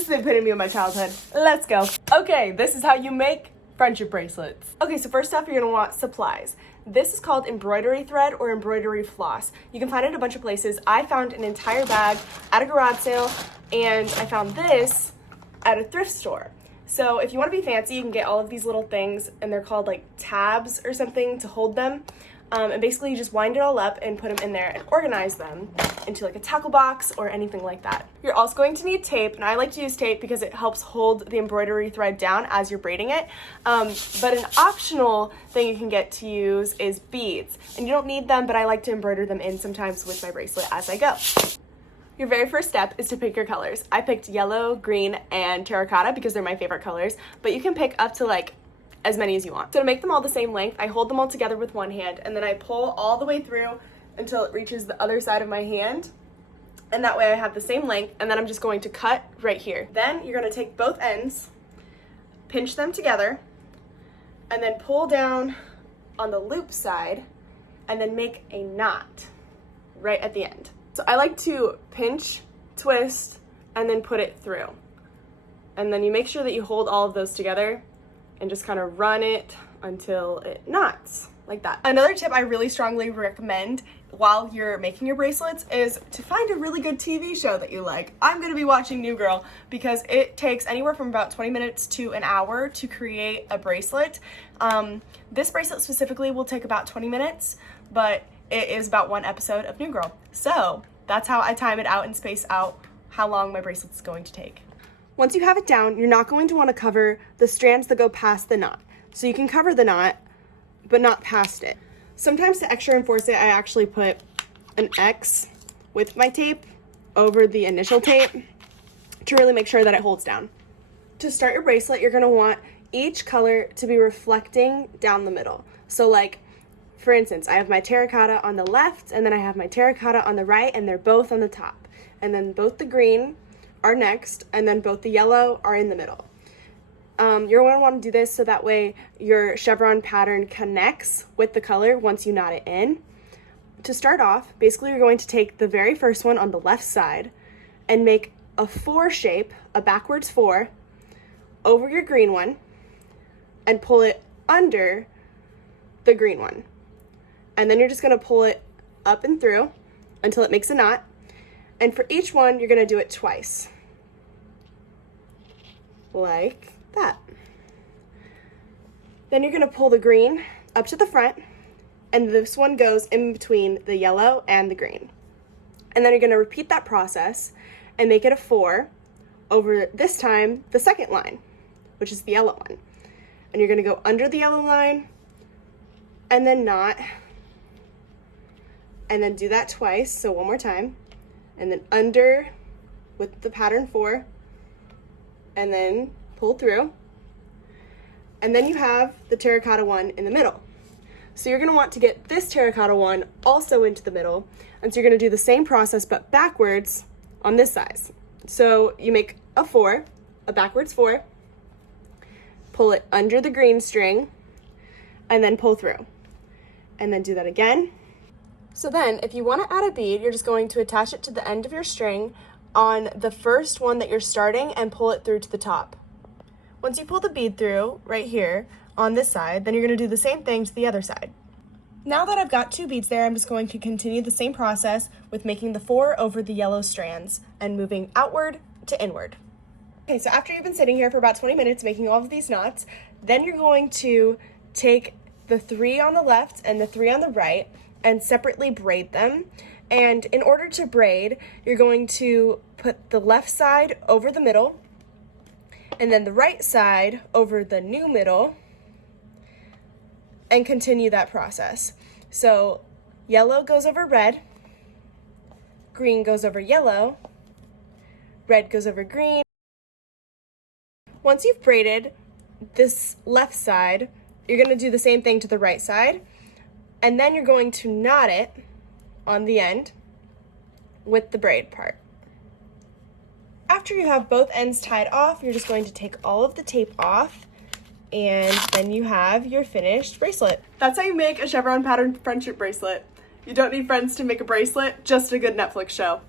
This is the epitome of my childhood. Let's go. Okay, this is how you make friendship bracelets. Okay, so first off, you're gonna want supplies. This is called embroidery thread or embroidery floss. You can find it in a bunch of places. I found an entire bag at a garage sale, and I found this at a thrift store. So if you want to be fancy, you can get all of these little things, and they're called like tabs or something to hold them. And basically you just wind it all up and put them in there and organize them into like a tackle box or anything like that. You're also going to need tape, and I like to use tape because it helps hold the embroidery thread down as you're braiding it. But an optional thing you can get to use is beads, and you don't need them, but I like to embroider them in sometimes with my bracelet as I go. Your very first step is to pick your colors. I picked yellow, green, and terracotta because they're my favorite colors, but you can pick up to like as many as you want. So to make them all the same length, I hold them all together with one hand, and then I pull all the way through until it reaches the other side of my hand. And that way I have the same length, and then I'm just going to cut right here. Then you're gonna take both ends, pinch them together, and then pull down on the loop side, and then make a knot right at the end. So I like to pinch, twist, and then put it through. And then you make sure that you hold all of those together and just kind of run it until it knots, like that. Another tip I really strongly recommend while you're making your bracelets is to find a really good TV show that you like. I'm gonna be watching New Girl because it takes anywhere from about 20 minutes to an hour to create a bracelet. This bracelet specifically will take about 20 minutes, but it is about one episode of New Girl. So that's how I time it out and space out how long my bracelet is going to take. Once you have it down, you're not going to want to cover the strands that go past the knot. So you can cover the knot, but not past it. Sometimes to extra enforce it, I actually put an X with my tape over the initial tape to really make sure that it holds down. To start your bracelet, you're going to want each color to be reflecting down the middle. So like, for instance, I have my terracotta on the left, and then I have my terracotta on the right, and they're both on the top. And then both the green are next, and then both the yellow are in the middle. You're going to want to do this so that way your chevron pattern connects with the color once you knot it in. To start off, basically you're going to take the very first one on the left side and make a 4 shape, a backwards 4, over your green one, and pull it under the green one. And then you're just going to pull it up and through until it makes a knot. And for each one, you're going to do it twice. Like that. Then you're going to pull the green up to the front, and this one goes in between the yellow and the green. And then you're going to repeat that process and make it a 4 over, this time, the second line, which is the yellow one. And you're going to go under the yellow line, and then knot, and then do that twice, so one more time. And then under with the pattern 4, and then pull through. And then you have the terracotta one in the middle. So you're gonna want to get this terracotta one also into the middle, and so you're gonna do the same process but backwards on this side. So you make a 4, a backwards 4, pull it under the green string, and then pull through. And then do that again. So then, if you want to add a bead, you're just going to attach it to the end of your string on the first one that you're starting and pull it through to the top. Once you pull the bead through, right here, on this side, then you're going to do the same thing to the other side. Now that I've got 2 beads there, I'm just going to continue the same process with making the 4 over the yellow strands and moving outward to inward. Okay, so after you've been sitting here for about 20 minutes making all of these knots, then you're going to take the 3 on the left and the 3 on the right and separately braid them. And in order to braid, you're going to put the left side over the middle, and then the right side over the new middle, and continue that process. So yellow goes over red, green goes over yellow, red goes over green. Once you've braided this left side, you're going to do the same thing to the right side, and then you're going to knot it on the end with the braid part. After you have both ends tied off, you're just going to take all of the tape off, and then you have your finished bracelet. That's how you make a chevron pattern friendship bracelet. You don't need friends to make a bracelet, just a good Netflix show.